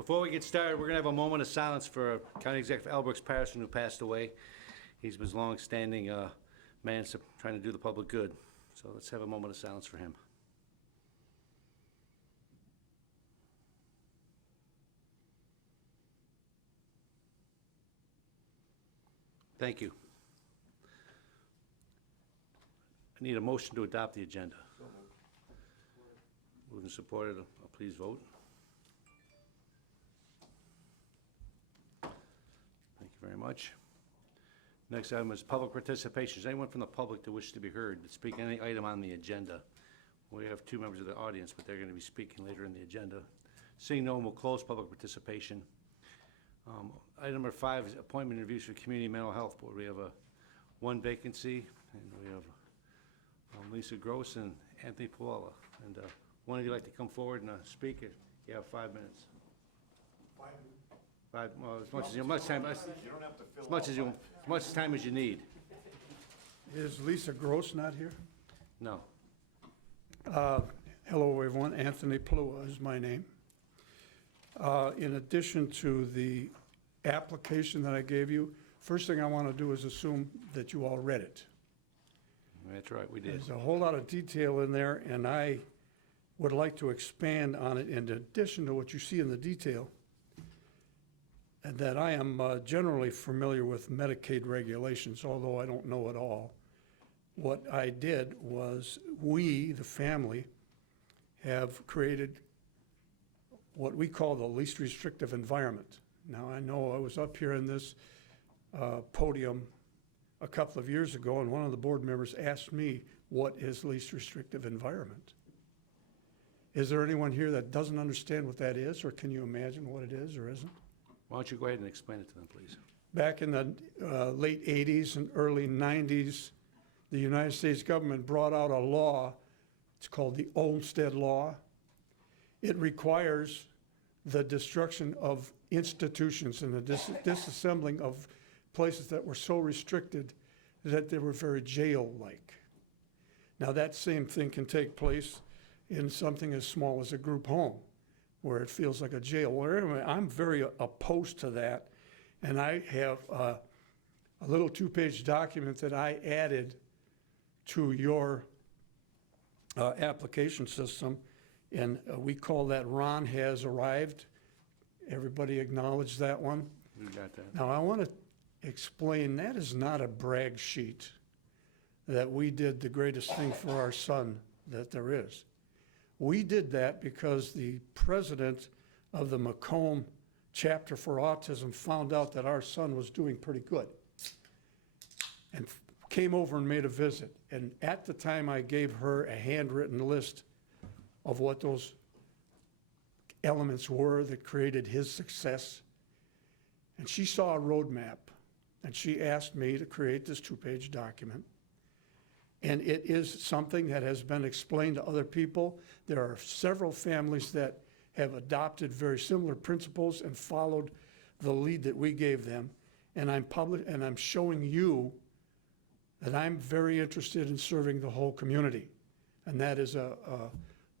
Before we get started, we're going to have a moment of silence for County Executive Al Brooks Patterson, who passed away. He's been a long-standing man trying to do the public good. So let's have a moment of silence for him. Thank you. I need a motion to adopt the agenda. Moved and supported. Please vote. Thank you very much. Next item is public participation. Is anyone from the public that wishes to be heard to speak on any item on the agenda? We have two members of the audience, but they're going to be speaking later in the agenda. Seeing no one, we'll close public participation. Item number 5 is appointment interviews for Community Mental Health Board. We have one vacancy, and we have Lisa Gross and Anthony Puella. And one of you like to come forward and speak? You have 5 minutes. 5. Well, as much time as you need. Is Lisa Gross not here? No. Hello, everyone. Anthony Plua is my name. In addition to the application that I gave you, first thing I want to do is assume that you all read it. That's right, we did. There's a whole lot of detail in there, and I would like to expand on it in addition to what you see in the detail, and that I am generally familiar with Medicaid regulations, although I don't know it all. What I did was we, the family, have created what we call the least restrictive environment. Now, I know I was up here in this podium a couple of years ago, and one of the board members asked me, what is least restrictive environment? Is there anyone here that doesn't understand what that is, or can you imagine what it is or isn't? Why don't you go ahead and explain it to them, please? Back in the late 80s and early 90s, the United States government brought out a law. It's called the Olmstead Law. It requires the destruction of institutions and the disassembling of places that were so restricted that they were very jail-like. Now, that same thing can take place in something as small as a group home, where it feels like a jail. Well, anyway, I'm very opposed to that, and I have a little 2-page document that I added to your application system, and we call that Ron Has Arrived. Everybody acknowledge that one? We got that. Now, I want to explain, that is not a brag sheet that we did the greatest thing for our son that there is. We did that because the president of the Macomb chapter for autism found out that our son was doing pretty good and came over and made a visit. And at the time, I gave her a handwritten list of what those elements were that created his success. And she saw a roadmap, and she asked me to create this 2-page document. And it is something that has been explained to other people. There are several families that have adopted very similar principles and followed the lead that we gave them. And I'm showing you that I'm very interested in serving the whole community. And that is the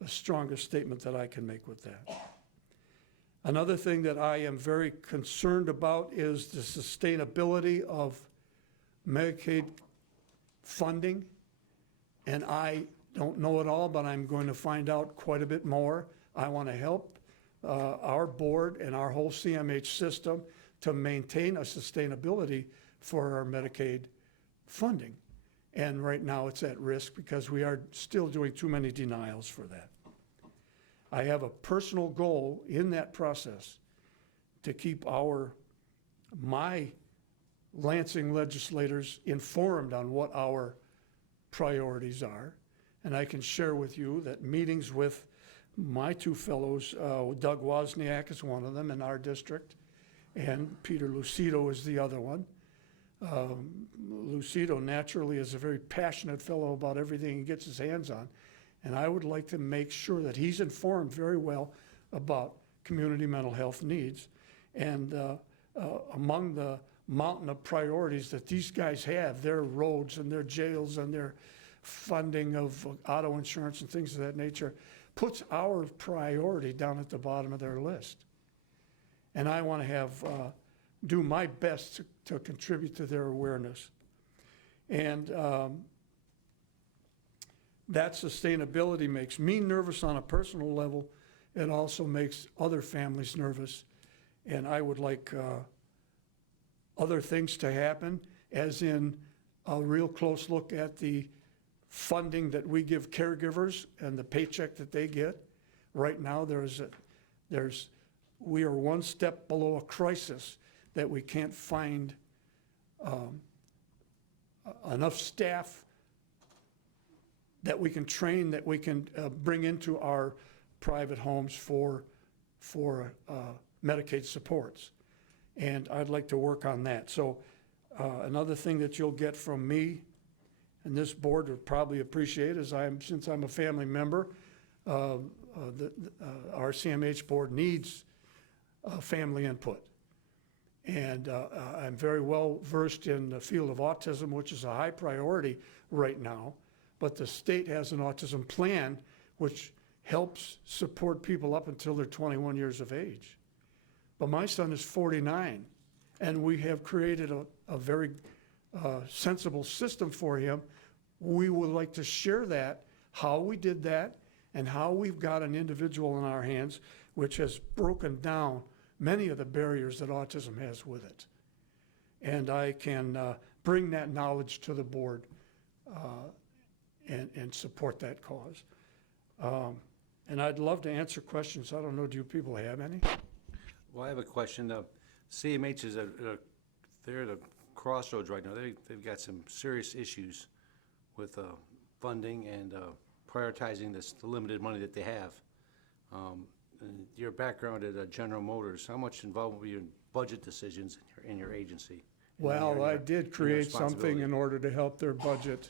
strongest statement that I can make with that. Another thing that I am very concerned about is the sustainability of Medicaid funding. And I don't know it all, but I'm going to find out quite a bit more. I want to help our board and our whole CMH system to maintain a sustainability for our Medicaid funding. And right now it's at risk because we are still doing too many denials for that. I have a personal goal in that process to keep my Lansing legislators informed on what our priorities are. And I can share with you that meetings with my two fellows, Doug Wozniak is one of them in our district, and Peter Lucido is the other one. Lucido naturally is a very passionate fellow about everything he gets his hands on. And I would like to make sure that he's informed very well about community mental health needs. And among the mountain of priorities that these guys have, their roads and their jails and their funding of auto insurance and things of that nature, puts our priority down at the bottom of their list. And I want to have, do my best to contribute to their awareness. And that sustainability makes me nervous on a personal level. It also makes other families nervous. And I would like other things to happen, as in a real close look at the funding that we give caregivers and the paycheck that they get. Right now, we are one step below a crisis that we can't find enough staff that we can train, that we can bring into our private homes for Medicaid supports. And I'd like to work on that. So another thing that you'll get from me, and this board would probably appreciate, is since I'm a family member, our CMH board needs family input. And I'm very well versed in the field of autism, which is a high priority right now. But the state has an autism plan which helps support people up until they're 21 years of age. But my son is 49, and we have created a very sensible system for him. We would like to share that, how we did that, and how we've got an individual in our hands which has broken down many of the barriers that autism has with it. And I can bring that knowledge to the board and support that cause. And I'd love to answer questions. I don't know, do you people have any? Well, I have a question. CMH is they're at a crossroads right now. They've got some serious issues with funding and prioritizing the limited money that they have. And your background at General Motors, how much involvement were you in budget decisions in your agency? Well, I did create something in order to help their budget.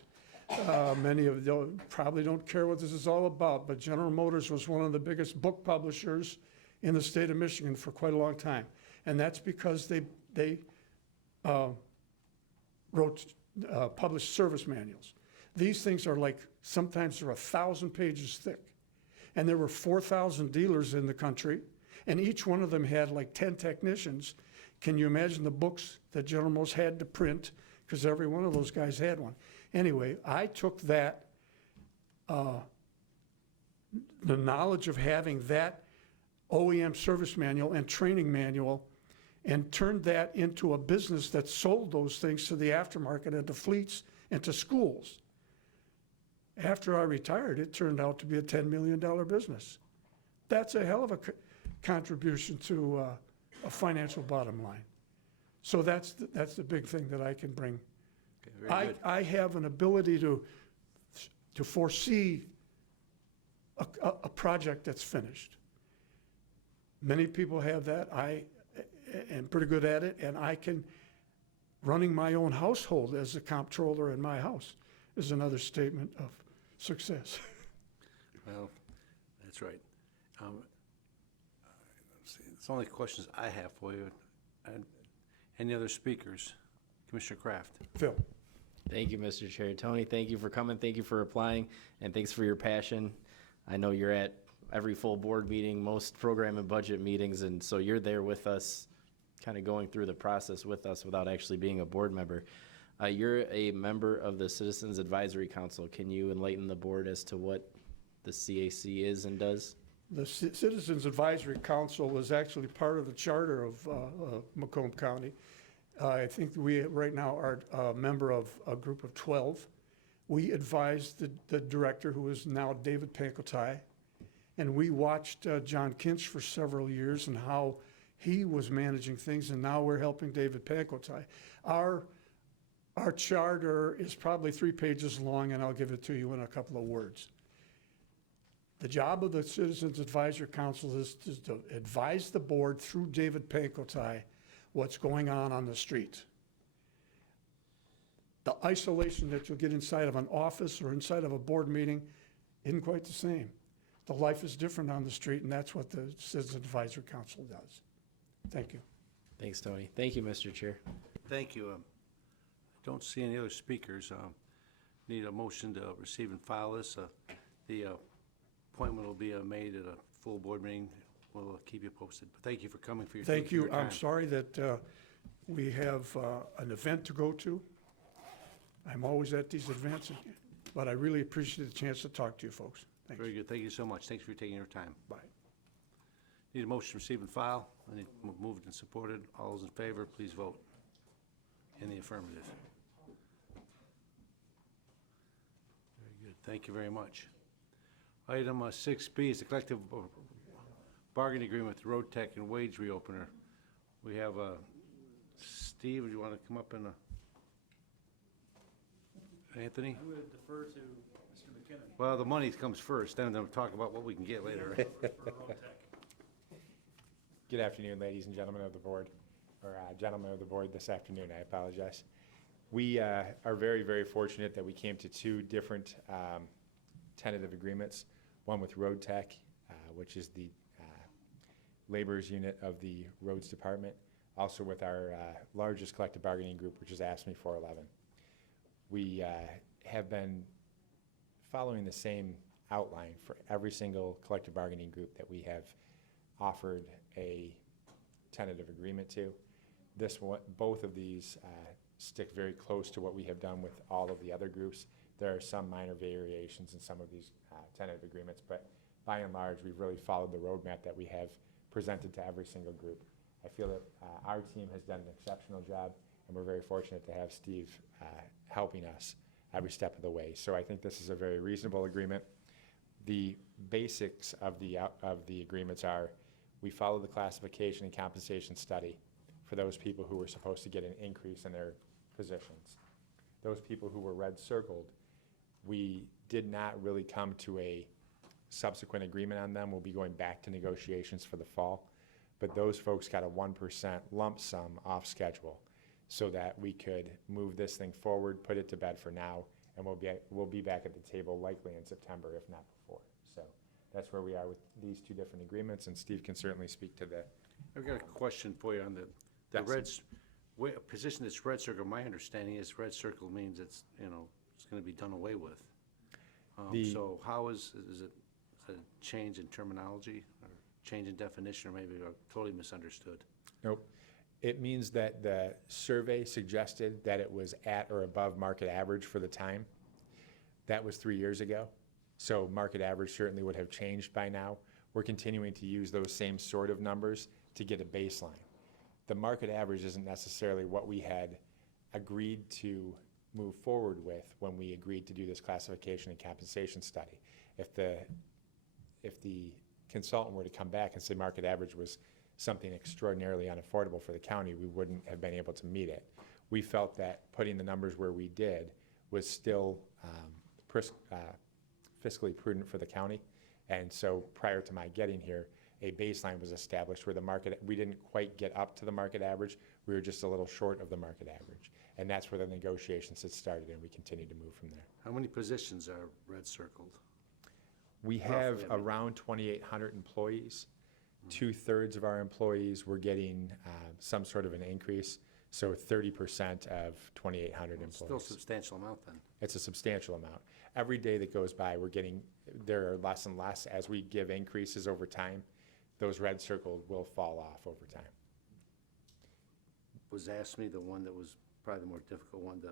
Many of them probably don't care what this is all about, but General Motors was one of the biggest book publishers in the state of Michigan for quite a long time. And that's because they published service manuals. These things are like, sometimes they're 1,000 pages thick. And there were 4,000 dealers in the country, and each one of them had like 10 technicians. Can you imagine the books that General Motors had to print? Because every one of those guys had one. Anyway, I took that, the knowledge of having that OEM service manual and training manual, and turned that into a business that sold those things to the aftermarket and to fleets and to schools. After I retired, it turned out to be a $10 million business. That's a hell of a contribution to a financial bottom line. So that's the big thing that I can bring. Okay, very good. I have an ability to foresee a project that's finished. Many people have that. I am pretty good at it, and I can, running my own household as a comptroller in my house is another statement of success. Well, that's right. Let's see, that's the only questions I have for you. Any other speakers? Commissioner Kraft. Phil. Thank you, Mr. Chair. Tony, thank you for coming. Thank you for applying, and thanks for your passion. I know you're at every full board meeting, most program and budget meetings, and so you're there with us, kind of going through the process with us without actually being a board member. You're a member of the Citizens Advisory Council. Can you enlighten the board as to what the CAC is and does? The Citizens Advisory Council is actually part of the charter of Macomb County. I think we right now are a member of a group of 12. We advised the director, who is now David Pankotai, and we watched John Kinch for several years and how he was managing things, and now we're helping David Pankotai. Our charter is probably 3 pages long, and I'll give it to you in a couple of words. The job of the Citizens Advisory Council is to advise the board through David Pankotai what's going on the street. The isolation that you'll get inside of an office or inside of a board meeting isn't quite the same. The life is different on the street, and that's what the Citizens Advisory Council does. Thank you. Thanks, Tony. Thank you, Mr. Chair. Thank you. Don't see any other speakers. Need a motion to receive and file this. The appointment will be made at a full board meeting we'll keep you posted. But thank you for coming for your. Thank for your you. I'm time. sorry that we have an event to go to. I'm always at these events, but I really appreciate the chance to talk to you folks. Thanks. Very good. Thank you so much. Thanks for taking your time. Bye. Need a motion to receive and file. Any moved and supported? All those in favor, please vote. In the affirmative. Very good. Thank you very much. Item 6B is the collective bargaining agreement with Road Tech and wage reopener. We have Steve, do you want to come up and Anthony? I would defer to Mr. McKinnon Well, the money comes first, then we'll talk about what we can get later. for Road Tech. Good afternoon, ladies and gentlemen of the board, or gentlemen of the board this afternoon, I apologize. We are very, very fortunate that we came to two different tentative agreements, one with Road Tech, which is the laborers unit of the roads department, also with our largest collective bargaining group, which is AFSCME 411. We have been following the same outline for every single collective bargaining group that we have offered a tentative agreement to. This one, both of these stick very close to what we have done with all of the other groups. There are some minor variations in some of these tentative agreements, but by and large, we've really followed the roadmap that we have presented to every single group. I feel that our team has done an exceptional job, and we're very fortunate to have Steve helping us every step of the way. So I think this is a very reasonable agreement. The basics of the agreements are, we follow the classification and compensation study for those people who were supposed to get an increase in their positions. Those people who were red circled, we did not really come to a subsequent agreement on them. We'll be going back to negotiations for the fall. But those folks got a 1% lump sum off schedule so that we could move this thing forward, put it to bed for now, and we'll be back at the table likely in September, if not before. So that's where we are with these two different agreements, and Steve can certainly speak to the. I've got a question for you on the Yes. position that's red circle. My understanding is red circle means it's, it's going to be done away with. So how is it a change in terminology or change in definition, or maybe I totally misunderstood? Nope. It means that the survey suggested that it was at or above market average for the time. That was 3 years ago. So market average certainly would have changed by now. We're continuing to use those same sort of numbers to get a baseline. The market average isn't necessarily what we had agreed to move forward with when we agreed to do this classification and compensation study. If the consultant were to come back and say market average was something extraordinarily unaffordable for the county, we wouldn't have been able to meet it. We felt that putting the numbers where we did was still fiscally prudent for the county. And so prior to my getting here, a baseline was established where we didn't quite get up to the market average. We were just a little short of the market average. And that's where the negotiations had started, and we continue to move from there. How many positions are red circled? We have Roughly, I mean. around 2,800 employees. 2/3 of our employees were getting some sort of an increase, so 30% of 2,800 employees. Still a substantial amount then. It's a substantial amount. Every day that goes by, there are less and less. As we give increases over time, those red circles will fall off over time. Was AFSCME the one that was probably the more difficult one to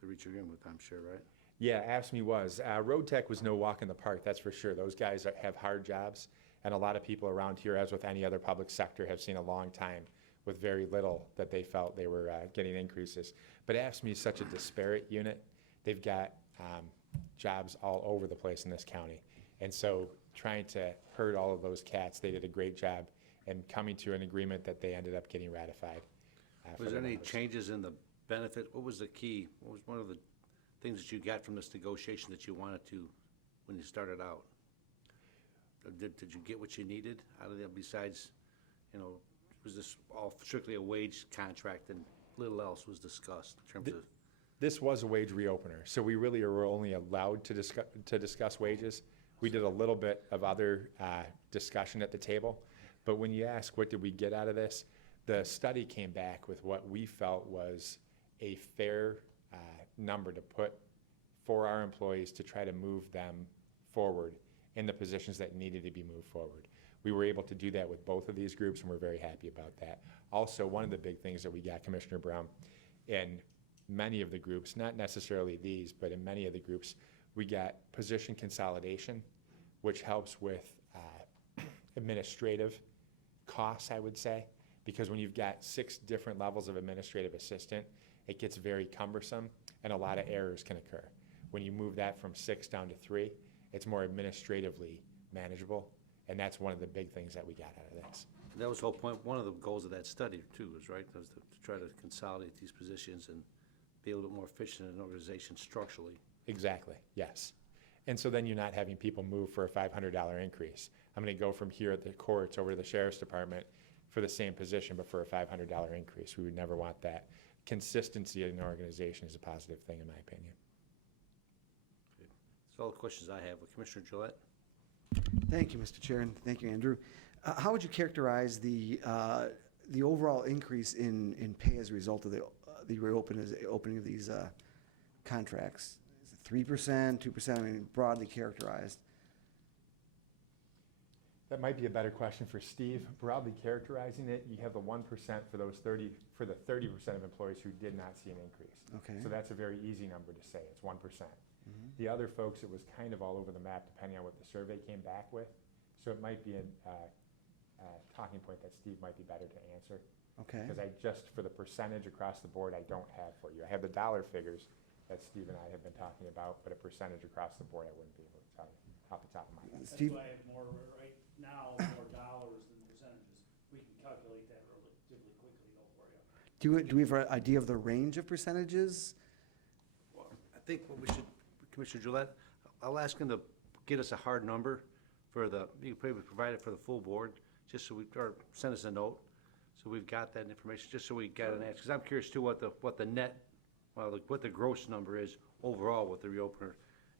reach agreement with, I'm sure, right? Yeah, AFSCME was. Road Tech was no walk in the park, that's for sure. Those guys have hard jobs, and a lot of people around here, as with any other public sector, have seen a long time with very little that they felt they were getting increases. But AFSCME is such a disparate unit. They've got jobs all over the place in this county. And so trying to herd all of those cats, they did a great job in coming to an agreement that they ended up getting ratified. Was there any changes in the benefit? What was the key? What was one of the things that you got from this negotiation that you wanted to when you started out? Did you get what you needed out of it besides, was this all strictly a wage contract and little else was discussed in terms of? This was a wage reopener, so we really were only allowed to discuss wages. We did a little bit of other discussion at the table, but when you ask what did we get out of this, the study came back with what we felt was a fair number to put for our employees to try to move them forward in the positions that needed to be moved forward. We were able to do that with both of these groups, and we're very happy about that. Also, one of the big things that we got, Commissioner Brown, in many of the groups, not necessarily these, but in many of the groups, we got position consolidation, which helps with administrative costs, I would say, because when you've got 6 different levels of administrative assistant, it gets very cumbersome and a lot of errors can occur. When you move that from 6 down to 3, it's more administratively manageable, and that's one of the big things that we got out of this. That was the whole point, one of the goals of that study too, was right, was to try to consolidate these positions and be a little bit more efficient in an organization structurally. Exactly, yes. And so then you're not having people move for a $500 increase. I'm gonna go from here at the courts over to the sheriff's department for the same position, but for a $500 increase. We would never want that. Consistency in an organization is a positive thing, in my opinion. That's all the questions I have. Commissioner Gillette? Thank you, Mr. Chair, and thank you, Andrew. How would you characterize the overall increase in pay as a result of the opening of these contracts? Is it 3%, 2%? I mean, broadly characterized. That might be a better question for Steve. Broadly characterizing it, you have the 1% for the 30% of employees who did not see an increase. Okay. So that's a very easy number to say. It's 1%. The other folks, it was kind of all over the map depending on what the survey came back with. So it might be a talking point that Steve might be better to answer. Okay. Because for the percentage across the board, I don't have for you. I have the dollar figures that Steve and I have been talking about, but a percentage across the board, I wouldn't be able to tell you off the top of my head. That's Steve? why I have more, right now, more dollars than percentages. We can calculate that relatively quickly though for you. Do we have an idea of the range of percentages? I think what we should, Commissioner Gillette, I'll ask him to get us a hard number for you can probably provide it for the full board, just so or send us a note, so we've got that information, just so we got an answer. Because I'm curious too what the net, what the gross number is overall with the reopener,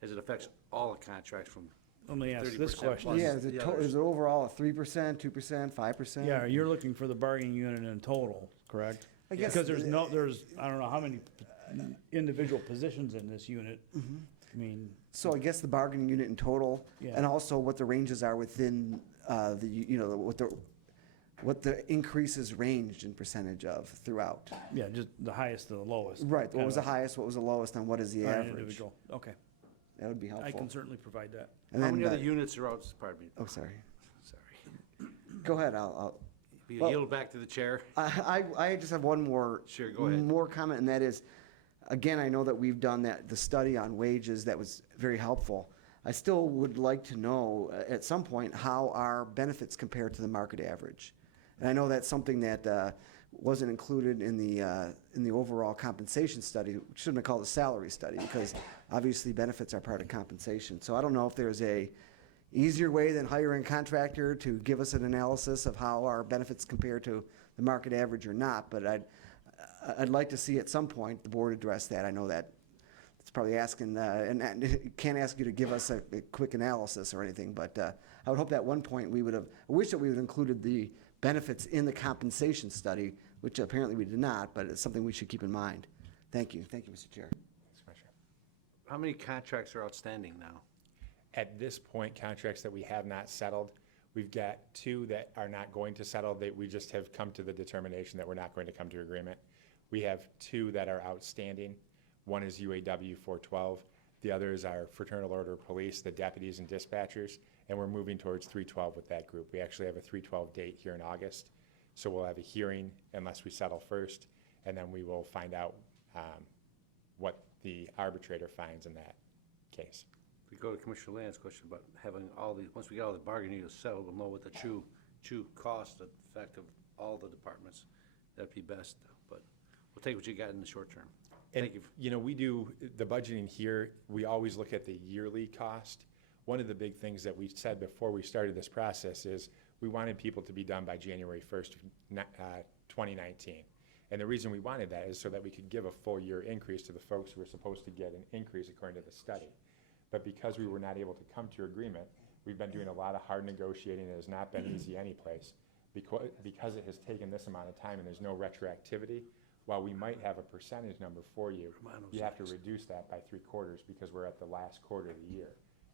as it affects all the contracts from Let me ask this 30% question. plus Yeah, is the it others. overall a 3%, 2%, 5%? Yeah, you're looking for the bargaining unit in total, correct? I guess Because there's, I don't know how many individual positions in this unit. I mean, So I guess the bargaining unit in total, Yeah. and also what the ranges are within what the increases ranged in percentage of throughout. yeah, just the highest to the lowest. Right, what was the kind highest, what was the lowest, and what is the of on an average? individual. Okay, That would be helpful. I can certainly provide that. And How then, many other units are out, pardon me, oh, sorry. sorry. Go ahead, I'll, You Well- yield back to the chair? I just have one more. Sure, go ahead. More comment, and that is, again, I know that we've done the study on wages, that was very helpful. I still would like to know, at some point, how our benefits compare to the market average. And I know that's something that wasn't included in the overall compensation study, which should have been called a salary study, because obviously benefits are part of compensation. So I don't know if there's a easier way than hiring a contractor to give us an analysis of how our benefits compare to the market average or not, but I'd like to see at some point the board address that. I know that it's probably asking, and can't ask you to give us a quick analysis or anything, but I would hope that at one point I wish that we would have included the benefits in the compensation study, which apparently we did not, but it's something we should keep in mind. Thank you, Mr. Chair. Thanks, Commissioner. How many contracts are outstanding now? At this point, contracts that we have not settled, we've got 2 that are not going to settle, that we just have come to the determination that we're not going to come to agreement. We have 2 that are outstanding. One is UAW 412. The other is our Fraternal Order of Police, the deputies and dispatchers, and we're moving towards 312 with that group. We actually have a 312 date here in August, so we'll have a hearing unless we settle first, and then we will find out what the arbitrator finds in that case. If we go to Commissioner Land's question about having all these, once we get all the bargaining units settled, we'll know what the true cost effect of all the departments. That'd be best, but we'll take what you got in the short term. Thank you. You know, we do the budgeting here, we always look at the yearly cost. One of the big things that we said before we started this process is we wanted people to be done by January 1st, 2019. And the reason we wanted that is so that we could give a full year increase to the folks who were supposed to get an increase according to the study. But because we were not able to come to agreement, we've been doing a lot of hard negotiating. It has not been easy any place. Because it has taken this amount of time and there's no retroactivity, while we might have a percentage number for you, you have to reduce that by 3/4 because we're at the last quarter of the year.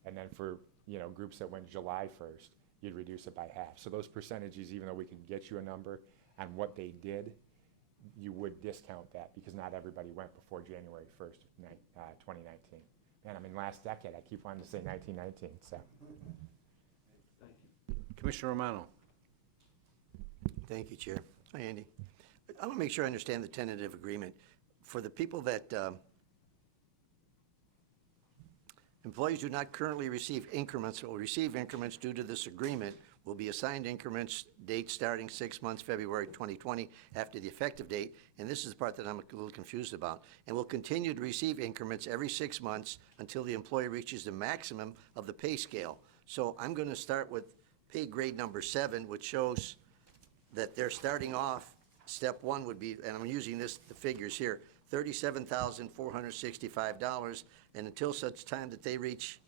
And then for, groups that went July 1st, you'd reduce it by half. So those percentages, even though we could get you a number on what they did, you would discount that because not everybody went before January 1st, 2019. And I mean, last decade, I keep wanting to say 1919, so. Commissioner Romano. Thank you, Chair. Hi, Andy. I want to make sure I understand the tentative agreement. For the people that employees do not currently receive increments or receive increments due to this agreement will be assigned increments date starting 6 months, February 2020, after the effective date, and this is the part that I'm a little confused about, and will continue to receive increments every 6 months until the employee reaches the maximum of the pay scale. So I'm going to start with pay grade number 7, which shows that they're starting off, step 1 would be, and I'm using the figures here, $37,465, and until such time that they reach,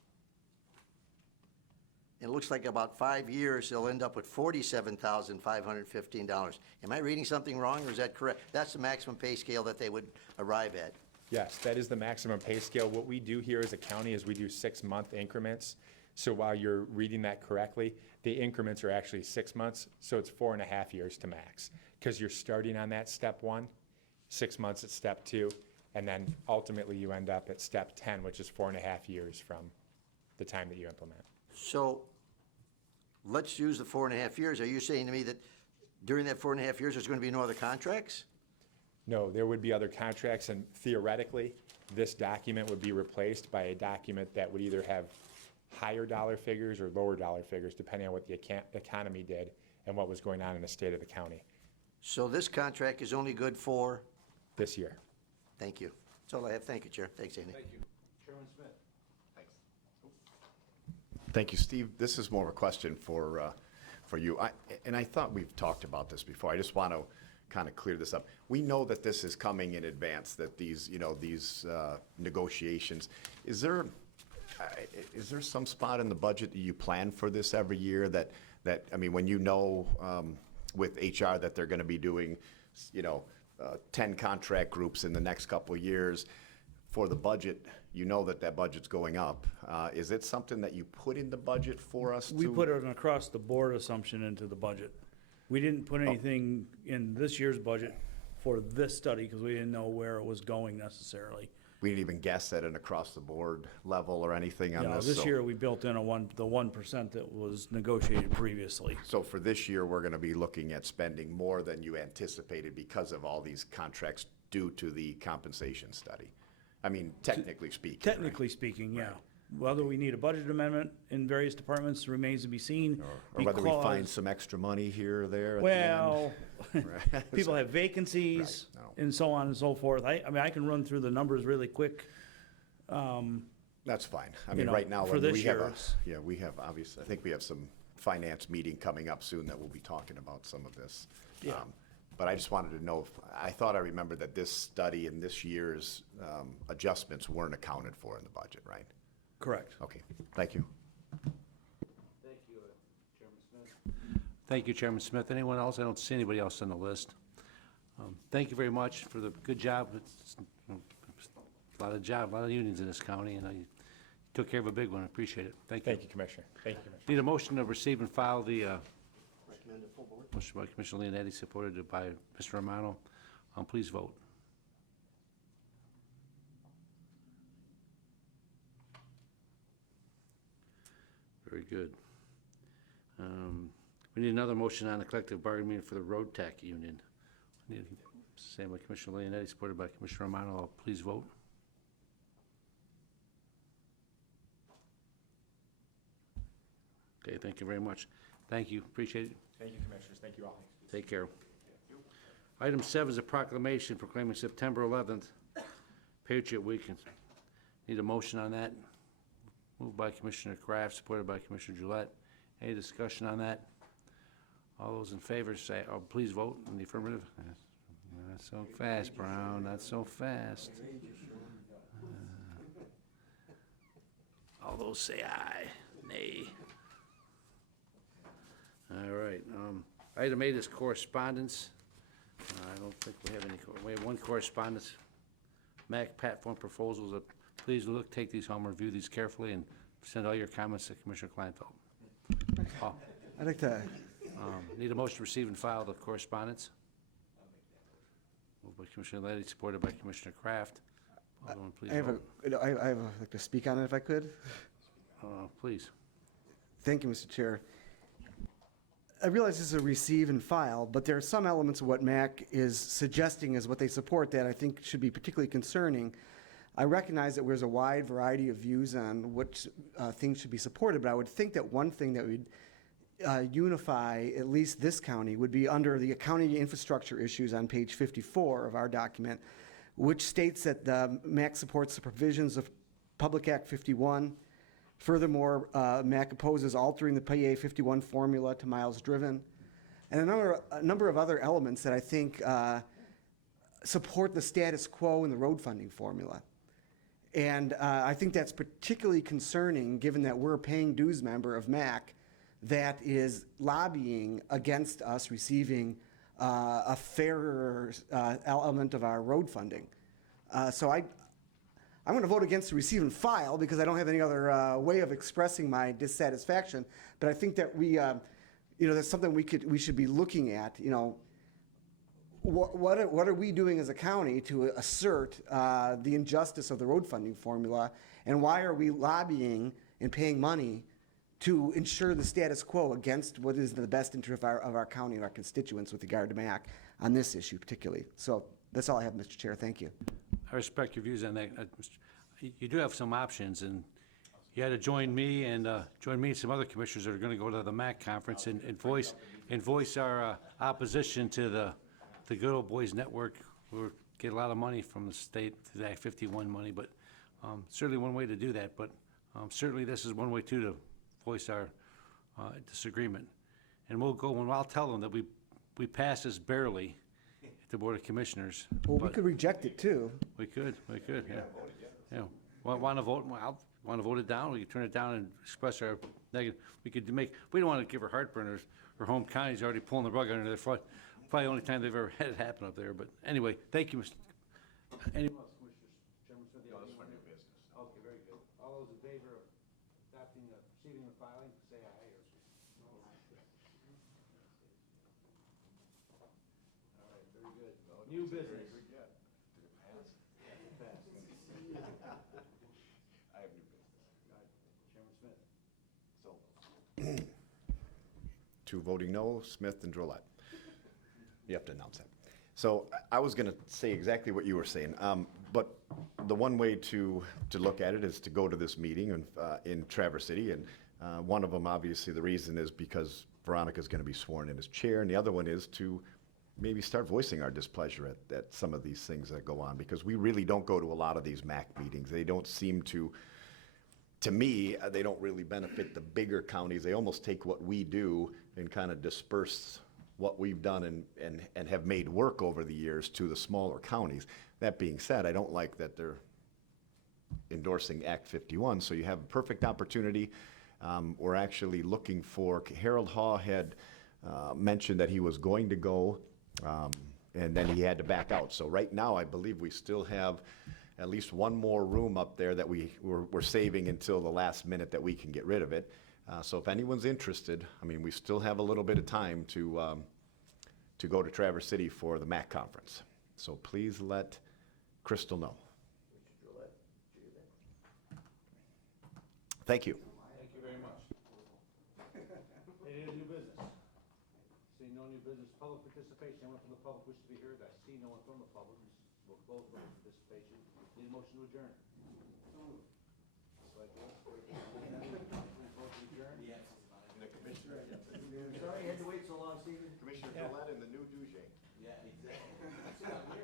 it looks like about 5 years, they'll end up with $47,515. Am I reading something wrong, or is that correct? That's the maximum pay scale that they would arrive at. Yes, that is the maximum pay scale. What we do here as a county is we do 6-month increments. So while you're reading that correctly, the increments are actually 6 months, so it's 4.5 years to max. Because you're starting on that step 1, 6 months at step 2, and then ultimately you end up at step 10, which is 4.5 years from the time that you implement. So let's use the 4.5 years. Are you saying to me that during that 4.5 years, there's going to be no other contracts? No, there would be other contracts, and theoretically, this document would be replaced by a document that would either have higher dollar figures or lower dollar figures, depending on what the economy did and what was going on in the state of the county So this contract is only good for, this year. thank you. That's all I have. Thank you, Chair. Thanks, Andy. Thank you. Chairman Smith. Thank you, Steve. This is more of a question for you. And I thought we've talked about this before. I just want to kind of clear this up. We know that this is coming in advance, that these negotiations. Is there some spot in the budget that you plan for this every year that I mean, when you know with HR that they're going to be doing, 10 contract groups in the next couple of years for the budget, you know that budget's going up. Is it something that you put in the budget for us to? We put an across-the-board assumption into the budget. We didn't put anything in this year's budget for this study because we didn't know where it was going necessarily. We didn't even guess at an across-the-board level or anything on You know, this. this so- year, we built in the 1% that was negotiated previously. So for this year, we're going to be looking at spending more than you anticipated because of all these contracts due to the compensation study. I mean, technically speaking. right? Technically speaking, yeah. Whether we need a budget amendment in various departments remains to be seen. Or whether we find because- some extra money here or there at the end. Well, Right. people have vacancies Right, no. and so on and so forth. I mean, I can run through the numbers really quick. That's fine. I You mean, know, right now, for I mean, this we have year, a, it's- yeah, we have, obviously, I think we have some finance meeting coming up soon that we'll be talking about some of this. Yeah. But I just wanted to know, I thought I remembered that this study and this year's adjustments weren't accounted for in the budget, right? Correct. Okay, thank you. Thank you, Chairman Smith. Thank you, Chairman Smith. Anyone else? I don't see anybody else on the list. Thank you very much for the good job. It's a lot of unions in this county, and you took care of a big one. I appreciate it. Thank you. Thank you, Commissioner. Thank you, Commissioner. Need a motion to receive and file the, Recommended full board. motion by Commissioner Leonetti, supported by Mr. Romano. Please vote. Very good. We need another motion on the collective bargaining meeting for the road tech union. Same by Commissioner Leonetti, supported by Commissioner Romano. Please vote. Okay, thank you very much. Thank you, appreciate it. Thank you, Commissioners. Thank you all. Take care. Item 7 is a proclamation proclaiming September 11th, Patriot Week. Need a motion on that? Moved by Commissioner Kraft, supported by Commissioner Gillette. Any discussion on that? All those in favor say, please vote in the affirmative. Not so fast, Brown, not so fast. All those say aye, nay. All right, item 8 is correspondence. I don't think we have any, we have one correspondence. MAC platform proposals. Please look, take these home, review these carefully, and send all your comments to Commissioner Kleinfeld. I'd like to, Need a motion to receive and file the correspondence? Moved by Commissioner Leddy, supported by Commissioner Kraft. Alderman, please I have vote. I'd like to speak on it if I could. Please. Thank you, Mr. Chair. I realize this is a receive and file, but there are some elements of what MAC is suggesting as what they support that I think should be particularly concerning. I recognize that there's a wide variety of views on which things should be supported, but I would think that one thing that would unify at least this county would be under the accounting infrastructure issues on page 54 of our document, which states that the MAC supports the provisions of Public Act 51. Furthermore, MAC opposes altering the PA 51 formula to miles driven, and a number of other elements that I think support the status quo in the road funding formula. And I think that's particularly concerning given that we're a paying dues member of MAC that is lobbying against us receiving a fairer element of our road funding. So I'm going to vote against the receive and file because I don't have any other way of expressing my dissatisfaction. But I think that that's something we should be looking at. What are we doing as a county to assert the injustice of the road funding formula, and why are we lobbying and paying money to ensure the status quo against what is in the best interest of our county and our constituents with regard to MAC on this issue particularly? So that's all I have, Mr. Chair. Thank you. I respect your views on that. You do have some options, and you had to join me and some other commissioners that are going to go to the MAC conference and voice our opposition to the Good Old Boys Network. We get a lot of money from the state, the Act 51 money, but certainly one way to do that. But certainly this is one way too to voice our disagreement. And I'll tell them that we passed this barely at the Board of Commissioners. Well, we but- could reject it too. We could, yeah. Yeah. Want to vote, want to vote it down, we could turn it down and express our negative. We don't want to give her heartburn. Her home county's already pulling the rug under their foot. Probably the only time they've ever had it happen up there, but anyway, thank you, Mr. Anyone else, Commissioners? Chairman Smith? No, it's for new business. Okay, very good. All those in favor of adopting the receiving and filing, say aye. All right, very good. New business. Two voting no, Smith and Drollet. You have to announce that. So I was going to say exactly what you were saying, but the one way to look at it is to go to this meeting in Traverse City, and one of them, obviously, the reason is because Veronica's going to be sworn in as chair, and the other one is to maybe start voicing our displeasure at some of these things that go on, because we really don't go to a lot of these MAC meetings. They don't seem to me, they don't really benefit the bigger counties. They almost take what we do and kind of disperse what we've done and have made work over the years to the smaller counties. That being said, I don't like that they're endorsing Act 51, so you have a perfect opportunity. We're actually looking for, Harold Haw had mentioned that he was going to go, and then he had to back out. So right now, I believe we still have at least one more room up there that we're saving until the last minute that we can get rid of it. So if anyone's interested, I mean, we still have a little bit of time to go to Traverse City for the MAC conference. So please let Crystal know. Thank you. Thank you very much. Any other new business? Seeing no new business, public participation, anyone from the public wish to be heard? I see no one from the public. We'll close public participation. Need a motion to adjourn? Sorry you had to wait so long, Stephen. Commissioner Gillette and the new Dujay. Yeah, exactly.